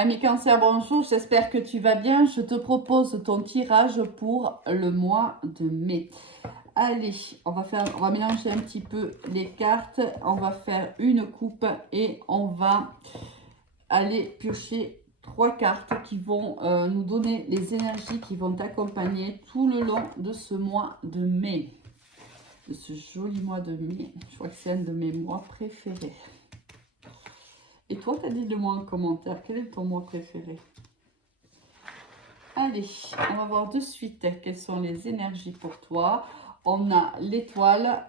Ami Cancer, bonjour, j'espère que tu vas bien. Je te propose ton tirage pour le mois de mai. Allez, on va mélanger un petit peu les cartes. On va faire une coupe et on va aller piocher 3 cartes qui vont nous donner les énergies qui vont t'accompagner tout le long de ce mois de mai. De ce joli mois de mai. Je crois que c'est un de mes mois préférés. Et toi, t'as dit le moi en commentaire, quel est ton mois préféré? Allez, on va voir de suite quelles sont les énergies pour toi. On a l'étoile,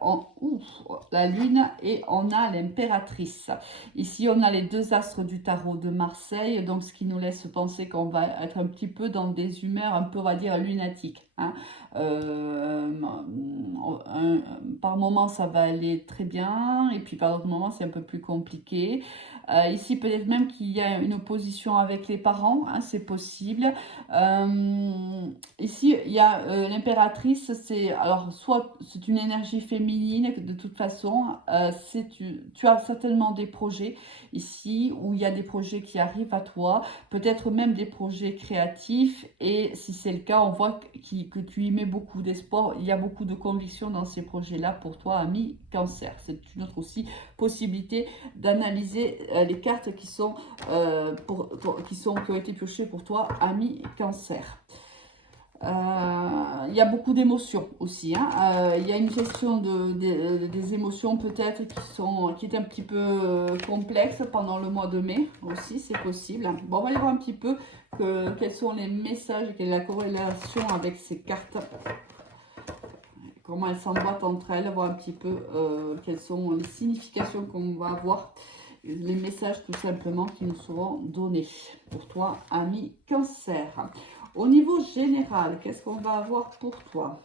la lune et on a l'impératrice. Ici, on a les deux astres du tarot de Marseille, donc ce qui nous laisse penser qu'on va être un petit peu dans des humeurs un peu, on va dire, lunatiques. Hein. Par moments, ça va aller très bien et puis par d'autres moments, c'est un peu plus compliqué. Ici, peut-être même qu'il y a une opposition avec les parents, hein, c'est possible. Ici, il y a l'impératrice, alors soit c'est une énergie féminine, de toute façon, tu as certainement des projets ici où il y a des projets qui arrivent à toi, peut-être même des projets créatifs, et si c'est le cas, on voit que tu y mets beaucoup d'espoir, il y a beaucoup de conviction dans ces projets-là pour toi, ami Cancer. C'est une autre aussi possibilité d'analyser les cartes qui ont été piochées pour toi, ami Cancer. Il y a beaucoup d'émotions aussi. Hein. Il y a une gestion des émotions peut-être qui est un petit peu complexe pendant le mois de mai aussi, c'est possible. Bon, on va aller voir un petit peu quels sont les messages, quelle est la corrélation avec ces cartes. Comment elles s'emboîtent entre elles, voir un petit peu quelles sont les significations qu'on va avoir. Les messages tout simplement qui nous seront donnés pour toi, ami Cancer. Au niveau général, qu'est-ce qu'on va avoir pour toi?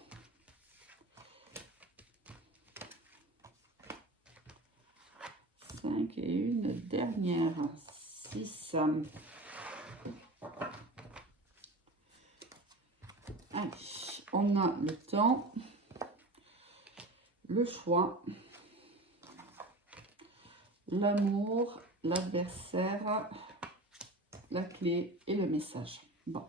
Cinq et une dernière. 6. Allez, on a le temps, le choix, l'amour, l'adversaire, la clé et le message. Bon.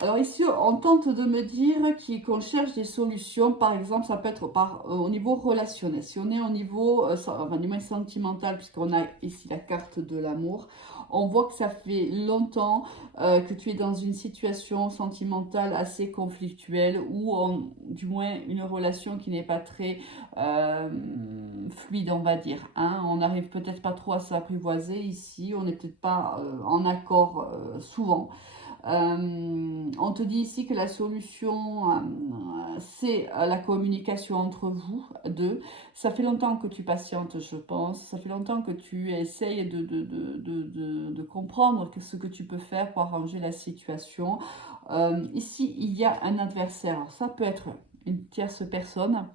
Alors ici, on tente de me dire qu'on cherche des solutions. Par exemple, ça peut être au niveau relationnel. Si on est au niveau, enfin, du moins sentimental, puisqu'on a ici la carte de l'amour, on voit que ça fait longtemps que tu es dans une situation sentimentale assez conflictuelle ou du moins une relation qui n'est pas très fluide, on va dire. Hein. On n'arrive peut-être pas trop à s'apprivoiser ici. On n'est peut-être pas en accord souvent. On te dit ici que la solution, c'est la communication entre vous deux. Ça fait longtemps que tu patientes, je pense. Ça fait longtemps que tu essayes de comprendre ce que tu peux faire pour arranger la situation. Ici, il y a un adversaire. Alors, ça peut être une tierce personne.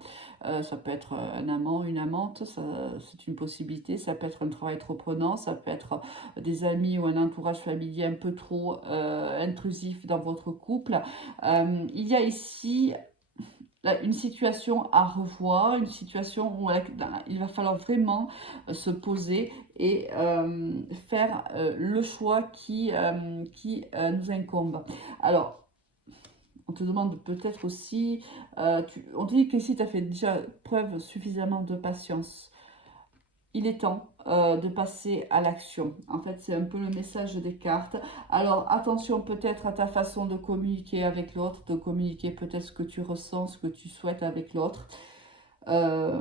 Ça peut être un amant, une amante, c'est une possibilité. Ça peut être un travail trop prenant, ça peut être des amis ou un entourage familier un peu trop intrusif dans votre couple. Il y a ici une situation à revoir, une situation où il va falloir vraiment se poser et faire le choix qui nous incombe. Alors, on te demande peut-être aussi, on te dit que si tu as fait déjà preuve suffisamment de patience, il est temps de passer à l'action. En fait, c'est un peu le message des cartes. Alors, attention peut-être à ta façon de communiquer avec l'autre, de communiquer peut-être ce que tu ressens, ce que tu souhaites avec l'autre. Voilà,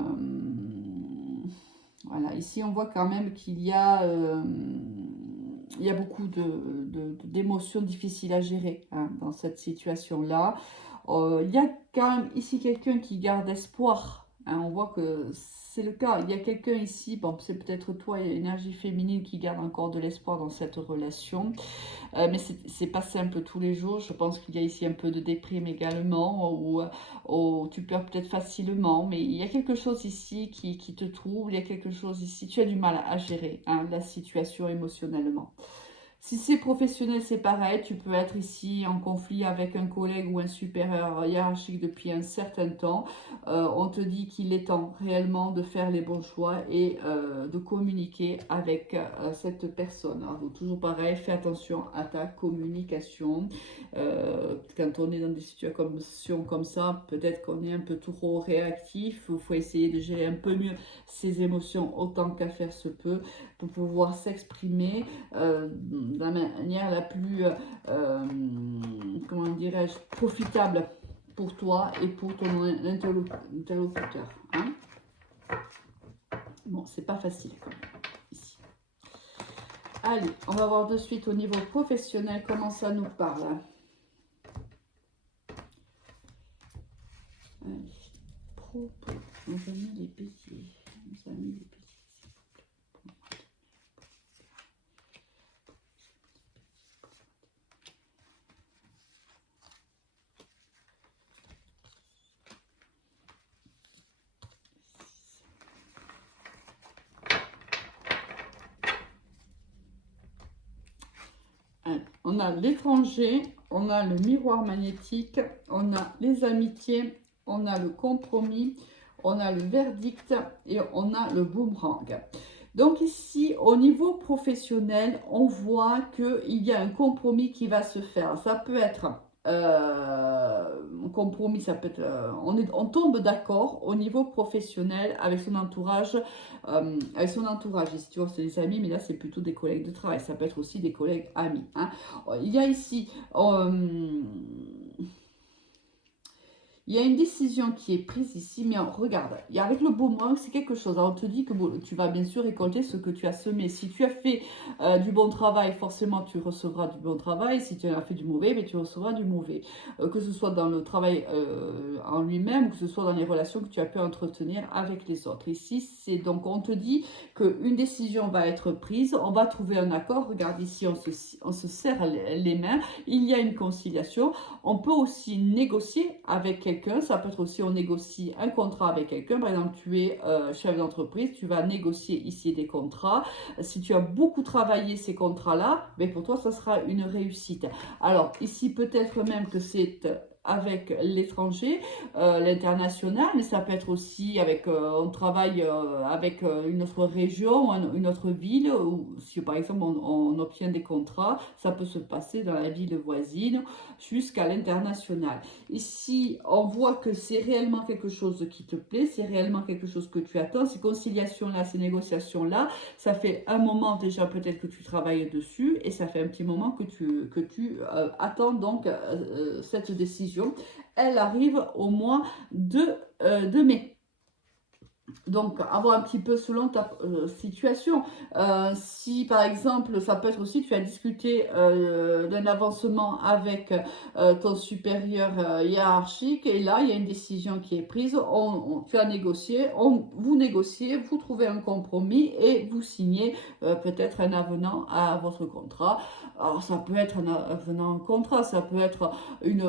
ici on voit quand même qu'il y a beaucoup d'émotions difficiles à gérer hein, dans cette situation-là. Il y a quand même ici quelqu'un qui garde espoir. Hein, on voit que c'est le cas. Il y a quelqu'un ici, bon, c'est peut-être toi, il y a l'énergie féminine qui garde encore de l'espoir dans cette relation. Mais c'est pas simple tous les jours. Je pense qu'il y a ici un peu de déprime également, où tu pleures peut-être facilement, mais il y a quelque chose ici qui te trouble, il y a quelque chose ici, tu as du mal à gérer hein, la situation émotionnellement. Si c'est professionnel, c'est pareil. Tu peux être ici en conflit avec un collègue ou un supérieur hiérarchique depuis un certain temps. On te dit qu'il est temps réellement de faire les bons choix et de communiquer avec cette personne. Alors, donc, toujours pareil, fais attention à ta communication. Quand on est dans des situations comme ça, peut-être qu'on est un peu trop réactif. Il faut essayer de gérer un peu mieux ses émotions autant qu'à faire se peut pour pouvoir s'exprimer de la manière la plus, comment dirais-je, profitable pour toi et pour ton interlocuteur. Hein. Bon, c'est pas facile ici. Allez, on va voir de suite au niveau professionnel comment ça nous parle. Allez, on va mettre les béliers. On va mettre les béliers. On a l'étranger, on a le miroir magnétique, on a les amitiés, on a le compromis, on a le verdict et on a le boomerang. Donc ici, au niveau professionnel, on voit qu'il y a un compromis qui va se faire. Ça peut être un compromis, ça peut être, on tombe d'accord au niveau professionnel avec son entourage. Ici, tu vois, c'est des amis, mais là, c'est plutôt des collègues de travail. Ça peut être aussi des collègues amis. Hein. Il y a ici... il y a une décision qui est prise ici, mais regarde, avec le boomerang, c'est quelque chose. Alors, on te dit que bon, tu vas bien sûr récolter ce que tu as semé. Si tu as fait du bon travail, forcément, tu recevras du bon travail. Si tu as fait du mauvais, mais tu recevras du mauvais. Que ce soit dans le travail en lui-même, ou que ce soit dans les relations que tu as pu entretenir avec les autres. Ici, c'est donc, on te dit qu'une décision va être prise, on va trouver un accord. Regarde ici, on se serre les mains. Il y a une conciliation. On peut aussi négocier avec quelqu'un. Ça peut être aussi, on négocie un contrat avec quelqu'un. Par exemple, tu es chef d'entreprise, tu vas négocier ici des contrats. Si tu as beaucoup travaillé ces contrats-là, mais pour toi, ça sera une réussite. Alors, ici, peut-être même que c'est avec l'étranger, l'international, mais ça peut être aussi avec, on travaille avec une autre région, une autre ville, ou si par exemple on obtient des contrats, ça peut se passer dans la ville voisine jusqu'à l'international. Ici, on voit que c'est réellement quelque chose qui te plaît, c'est réellement quelque chose que tu attends, ces conciliations-là, ces négociations-là, ça fait un moment déjà peut-être que tu travailles dessus, et ça fait un petit moment que tu attends donc cette décision. Elle arrive au mois de mai. Donc, avoir un petit peu selon ta situation. Si, par exemple, ça peut être aussi, tu as discuté d'un avancement avec ton supérieur hiérarchique, et là, il y a une décision qui est prise, tu as négocié, vous négociez, vous trouvez un compromis et vous signez peut-être un avenant à votre contrat. Alors, ça peut être un avenant au contrat, ça peut être une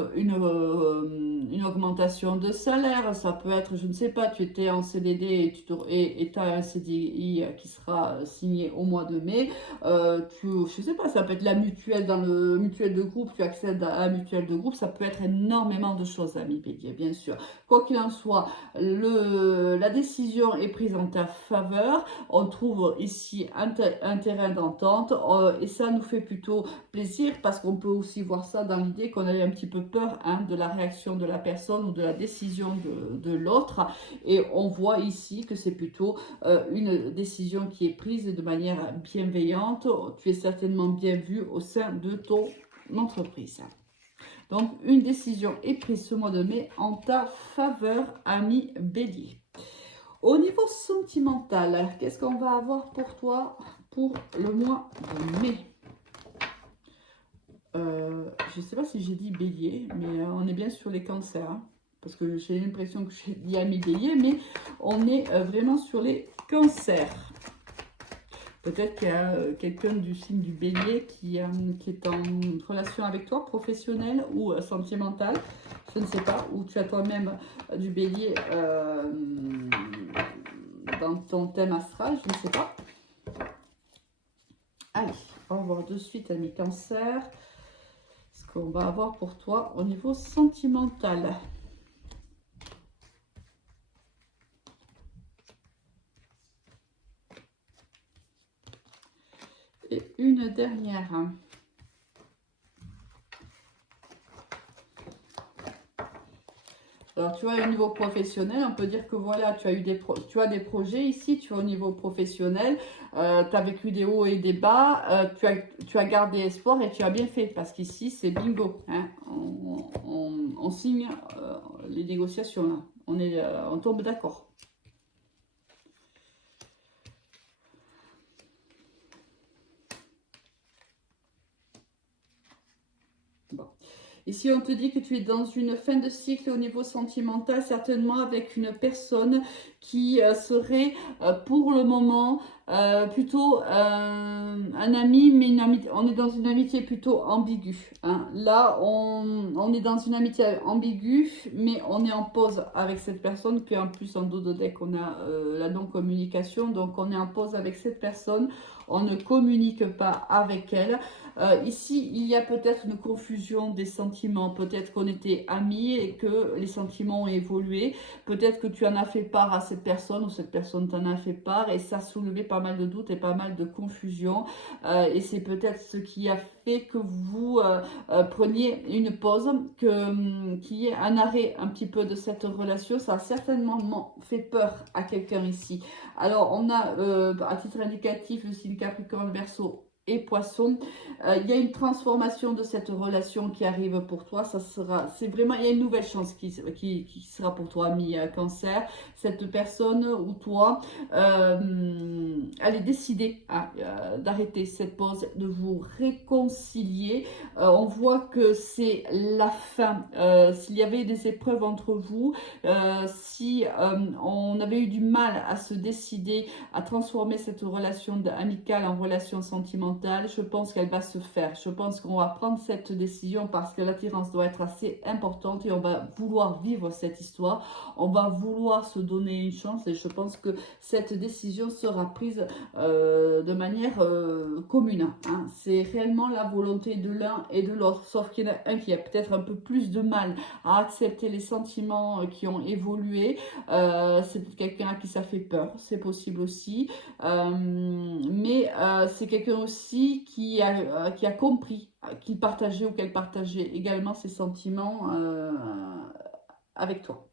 augmentation de salaire, ça peut être, je ne sais pas, tu étais en CDD et tu as un CDI qui sera signé au mois de mai. Je sais pas, ça peut être la mutuelle dans le mutuel de groupe, tu accèdes à la mutuelle de groupe, ça peut être énormément de choses, ami Bélier, bien sûr. Quoi qu'il en soit, la décision est prise en ta faveur. On trouve ici un terrain d'entente et ça nous fait plutôt plaisir parce qu'on peut aussi voir ça dans l'idée qu'on avait un petit peu peur de la réaction de la personne ou de la décision de l'autre. Et on voit ici que c'est plutôt une décision qui est prise de manière bienveillante. Tu es certainement bien vu au sein de ton entreprise. Donc, une décision est prise ce mois de mai en ta faveur, ami Bélier. Au niveau sentimental, qu'est-ce qu'on va avoir pour toi pour le mois de mai? Je ne sais pas si j'ai dit Bélier, mais on est bien sur les cancers. Hein, parce que j'ai l'impression que j'ai dit ami Bélier, mais on est vraiment sur les cancers. Peut-être qu'il y a quelqu'un du signe du Bélier qui est en relation avec toi, professionnelle ou sentimentale. Je ne sais pas, ou tu as toi-même du Bélier dans ton thème astral, je ne sais pas. Allez, On va voir de suite, ami Cancer, ce qu'on va avoir pour toi au niveau sentimental. Et une dernière. Alors, tu vois, au niveau professionnel, on peut dire que voilà, tu as eu tu as des projets ici, tu vois, au niveau professionnel, tu as vécu des hauts et des bas, tu as gardé espoir et tu as bien fait, parce qu'ici, c'est bingo, hein. On signe les négociations, là. On tombe d'accord. Bon. Ici, on te dit que tu es dans une fin de cycle au niveau sentimental, certainement avec une personne qui serait pour le moment plutôt un ami, mais on est dans une amitié plutôt ambiguë, hein. Là, on est dans une amitié ambiguë, mais on est en pause avec cette personne, puis en plus en dos de deck, on a la non-communication, donc on est en pause avec cette personne, on ne communique pas avec elle. Ici, il y a peut-être une confusion des sentiments. Peut-être qu'on était amis et que les sentiments ont évolué. Peut-être que tu en as fait part à cette personne ou cette personne t'en a fait part et ça soulevait pas mal de doutes et pas mal de confusion. Et c'est peut-être ce qui a fait que vous preniez une pause, qu'il y ait un arrêt un petit peu de cette relation. Ça a certainement fait peur à quelqu'un ici. Alors, on a à titre indicatif le signe Capricorne, Verseau et Poisson. Il y a une transformation de cette relation qui arrive pour toi. C'est vraiment, il y a une nouvelle chance qui sera pour toi, ami Cancer. Cette personne ou toi, allez décider d'arrêter cette pause, de vous réconcilier. On voit que c'est la fin. S'il y avait des épreuves entre vous, si on avait eu du mal à se décider à transformer cette relation amicale en relation sentimentale, je pense qu'elle va se faire. Je pense qu'on va prendre cette décision parce que l'attirance doit être assez importante et on va vouloir vivre cette histoire. On va vouloir se donner une chance et je pense que cette décision sera prise de manière commune, hein. C'est réellement la volonté de l'un et de l'autre. Sauf qu'il y en a un qui a peut-être un peu plus de mal à accepter les sentiments qui ont évolué. C'est peut-être quelqu'un à qui ça fait peur, c'est possible aussi. Mais c'est quelqu'un aussi qui a compris qu'il partageait ou qu'elle partageait également ses sentiments avec toi.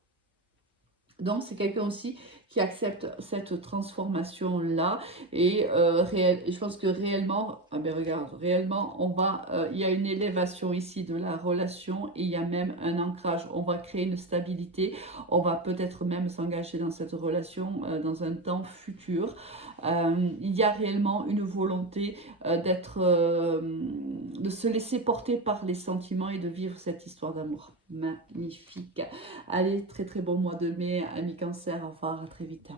Donc, c'est quelqu'un aussi qui accepte cette transformation-là. Et je pense que réellement, ah ben regarde, réellement, il y a une élévation ici de la relation et il y a même un ancrage. On va créer une stabilité. On va peut-être même s'engager dans cette relation dans un temps futur. Il y a réellement une volonté de se laisser porter par les sentiments et de vivre cette histoire d'amour. Magnifique. Allez, très très bon mois de mai, amis Cancer, au revoir, à très vite.